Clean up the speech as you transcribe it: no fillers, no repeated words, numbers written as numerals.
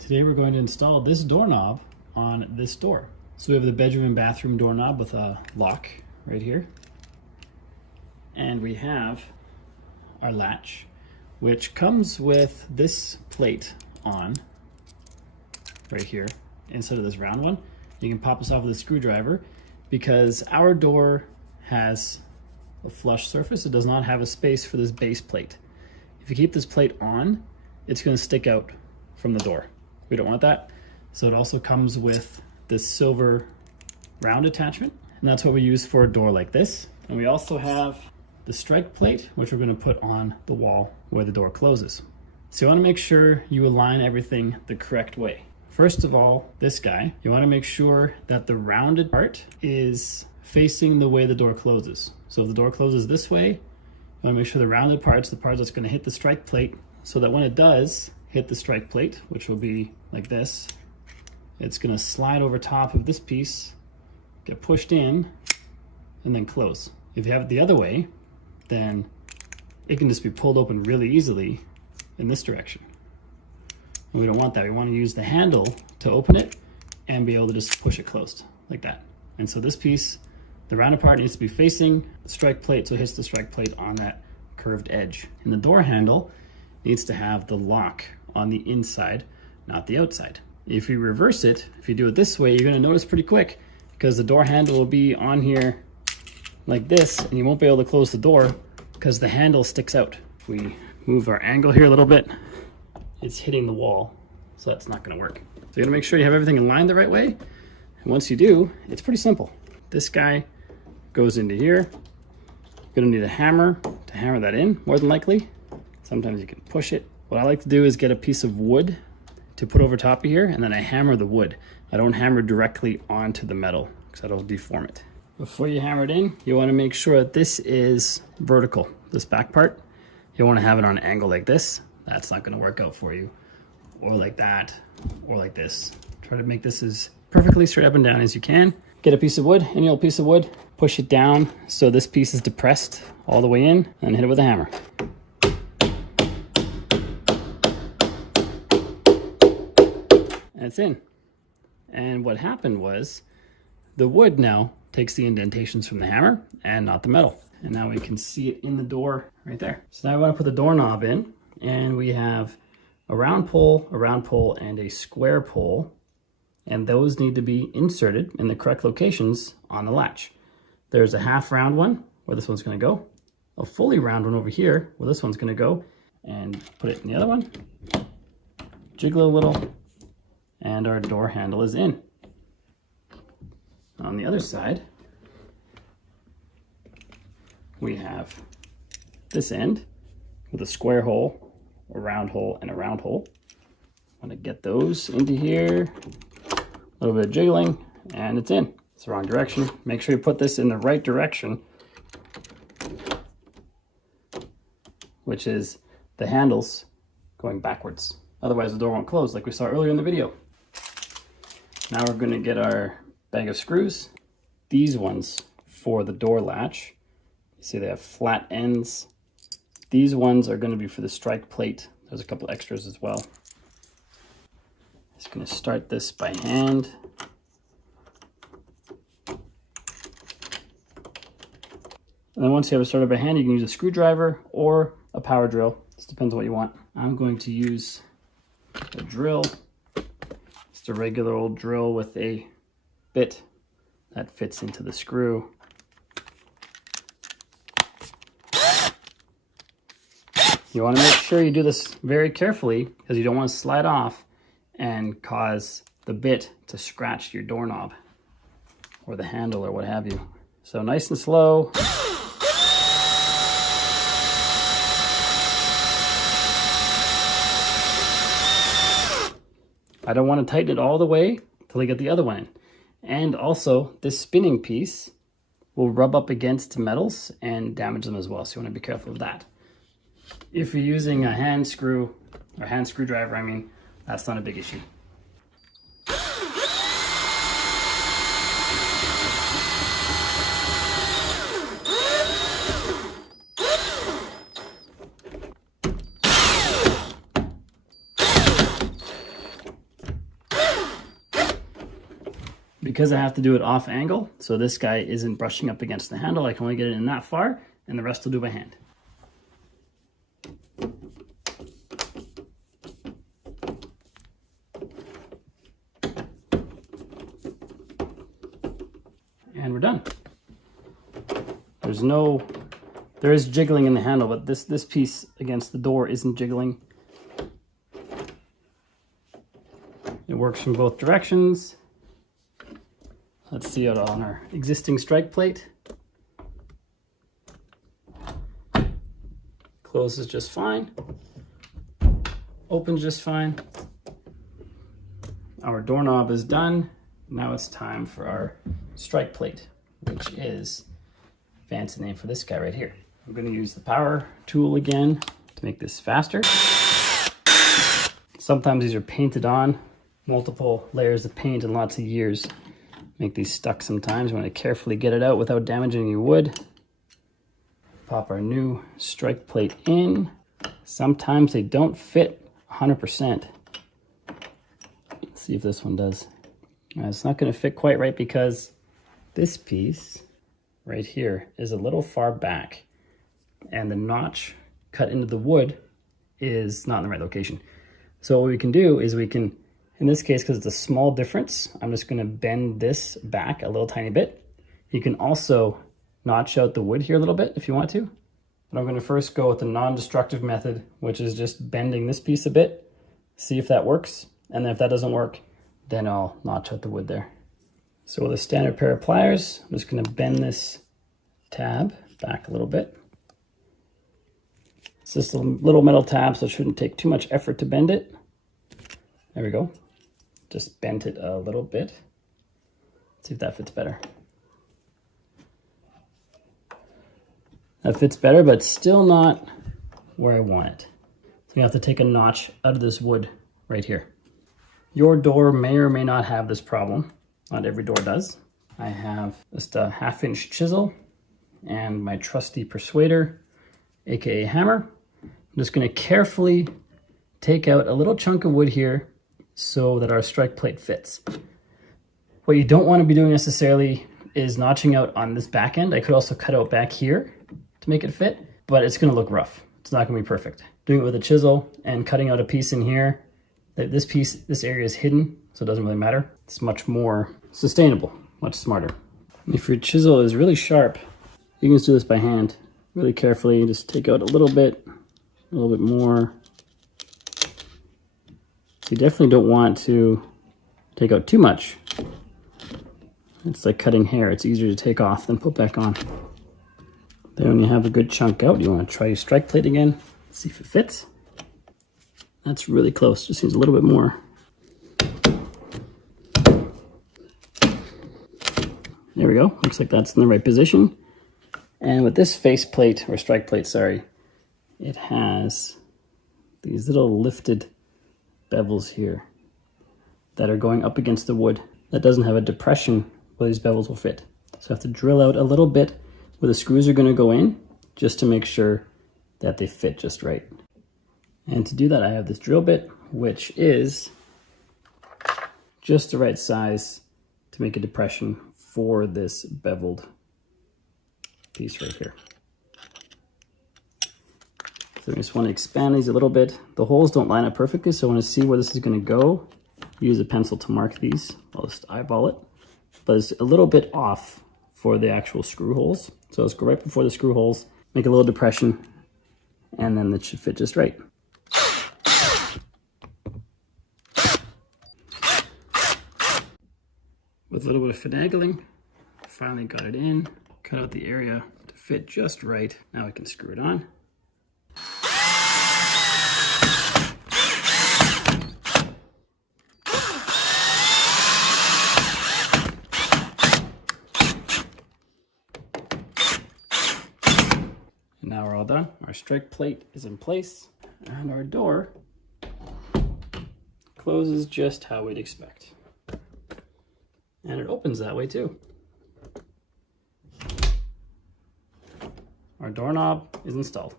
Today we're going to install this doorknob on this door. So we have the bedroom and bathroom doorknob with a lock right here. And we have our latch, which comes with this plate on right here instead of this round one. You can pop this off with a screwdriver because our door has a flush surface. It does not have a space for this base plate. If you keep this plate on, it's going to stick out from the door. We don't want that. So it also comes with this silver round attachment, and that's what we use for a door like this. And we also have the strike plate, which we're going to put on the wall where the door closes. So you want to make sure you align everything the correct way. First of all, this guy, you want to make sure that the rounded part is facing the way the door closes. So if the door closes this way, you want to make sure the rounded part's the part that's going to hit the strike plate, so that when it does hit the strike plate, which will be like this, it's going to slide over top of this piece, get pushed in, and then close. If you have it the other way, then it can just be pulled open really easily in this direction. And we don't want that. We want to use the handle to open it and be able to just push it closed like that. And so this piece, the rounded part, needs to be facing the strike plate, so it hits the strike plate on that curved edge. And the door handle needs to have the lock on the inside, not the outside. If you reverse it, if you do it this way, you're going to notice pretty quick, because the door handle will be on here like this, and you won't be able to close the door because the handle sticks out. If we move our angle here a little bit, it's hitting the wall, so that's not going to work. So you're going to make sure you have everything aligned the right way, and once you do, it's pretty simple. This guy goes into here. You're going to need a hammer to hammer that in, more than likely. Sometimes you can push it. What I like to do is get a piece of wood to put over top of here, and then I hammer the wood. I don't hammer directly onto the metal because that'll deform it. Before you hammer it in, you want to make sure that this is vertical, this back part. You want to have it on an angle like this. That's not going to work out for you. Or like that, or like this. Try to make this as perfectly straight up and down as you can. Get a piece of wood, any old piece of wood, push it down so this piece is depressed all the way in, and hit it with a hammer. And it's in. And what happened was the wood now takes the indentations from the hammer and not the metal. And now we can see it in the door right there. So now we want to put the doorknob in, and we have a round pole, and a square pole. And those need to be inserted in the correct locations on the latch. There's a half round one where this one's going to go, a fully round one over here where this one's going to go, and put it in the other one, jiggle a little, and our door handle is in. On the other side, we have this end with a square hole, a round hole, and a round hole. I'm going to get those into here, a little bit of jiggling, and it's in. It's the wrong direction. Make sure you put this in the right direction, which is the handles going backwards. Otherwise the door won't close like we saw earlier in the video. Now we're going to get our bag of screws. These ones for the door latch. You see they have flat ends. These ones are going to be for the strike plate. There's a couple extras as well. Just going to start this by hand. And then once you have it started by hand, you can use a screwdriver or a power drill. Just depends on what you want. I'm going to use a drill. Just a regular old drill with a bit that fits into the screw. You want to make sure you do this very carefully because you don't want to slide off and cause the bit to scratch your doorknob or the handle or what have you. So nice and slow. I don't want to tighten it all the way until I get the other one in. And also, this spinning piece will rub up against metals and damage them as well, so you want to be careful of that. If you're using a hand screw, or hand screwdriver, I mean, that's not a big issue. Because I have to do it off angle, so this guy isn't brushing up against the handle, I can only get it in that far, and the rest will do by hand. And we're done. There is jiggling in the handle, but this piece against the door isn't jiggling. It works from both directions. Let's see it on our existing strike plate. Closes just fine. Opens just fine. Our doorknob is done. Now it's time for our strike plate, which is a fancy name for this guy right here. I'm going to use the power tool again to make this faster. Sometimes these are painted on, multiple layers of paint and lots of years make these stuck sometimes. You want to carefully get it out without damaging your wood. Pop our new strike plate in. Sometimes they don't fit 100%. Let's see if this one does. It's not going to fit quite right because this piece right here is a little far back and the notch cut into the wood is not in the right location. So what we can do is we can, in this case, because it's a small difference, I'm just going to bend this back a little tiny bit. You can also notch out the wood here a little bit if you want to. But I'm going to first go with the non-destructive method, which is just bending this piece a bit, see if that works. And then if that doesn't work, then I'll notch out the wood there. So with a standard pair of pliers, I'm just going to bend this tab back a little bit. It's just a little metal tab, so it shouldn't take too much effort to bend it. There we go. Just bent it a little bit. Let's see if that fits better. That fits better, but still not where I want it. So you have to take a notch out of this wood right here. Your door may or may not have this problem. Not every door does. I have just a 1/2-inch chisel and my trusty persuader, aka hammer. I'm just going to carefully take out a little chunk of wood here so that our strike plate fits. What you don't want to be doing necessarily is notching out on this back end. I could also cut out back here to make it fit, but it's going to look rough. It's not going to be perfect. Doing it with a chisel and cutting out a piece in here, this area is hidden, so it doesn't really matter. It's much more sustainable, much smarter. If your chisel is really sharp, you can just do this by hand, really carefully. Just take out a little bit more. You definitely don't want to take out too much. It's like cutting hair. It's easier to take off than put back on. Then when you have a good chunk out, you want to try your strike plate again. See if it fits. That's really close. Just needs a little bit more. There we go. Looks like that's in the right position. And with this face plate, or strike plate, sorry, it has these little lifted bevels here that are going up against the wood. That doesn't have a depression where these bevels will fit. So I have to drill out a little bit where the screws are going to go in just to make sure that they fit just right. And to do that, I have this drill bit, which is just the right size to make a depression for this beveled piece right here. So I just want to expand these a little bit. The holes don't line up perfectly, so I want to see where this is going to go. Use a pencil to mark these. I'll just eyeball it. But it's a little bit off for the actual screw holes. So let's go right before the screw holes, make a little depression, and then it should fit just right. With a little bit of finagling, finally got it in, cut out the area to fit just right. Now I can screw it on. And now we're all done. Our strike plate is in place and our door closes just how we'd expect. And it opens that way too. Our doorknob is installed.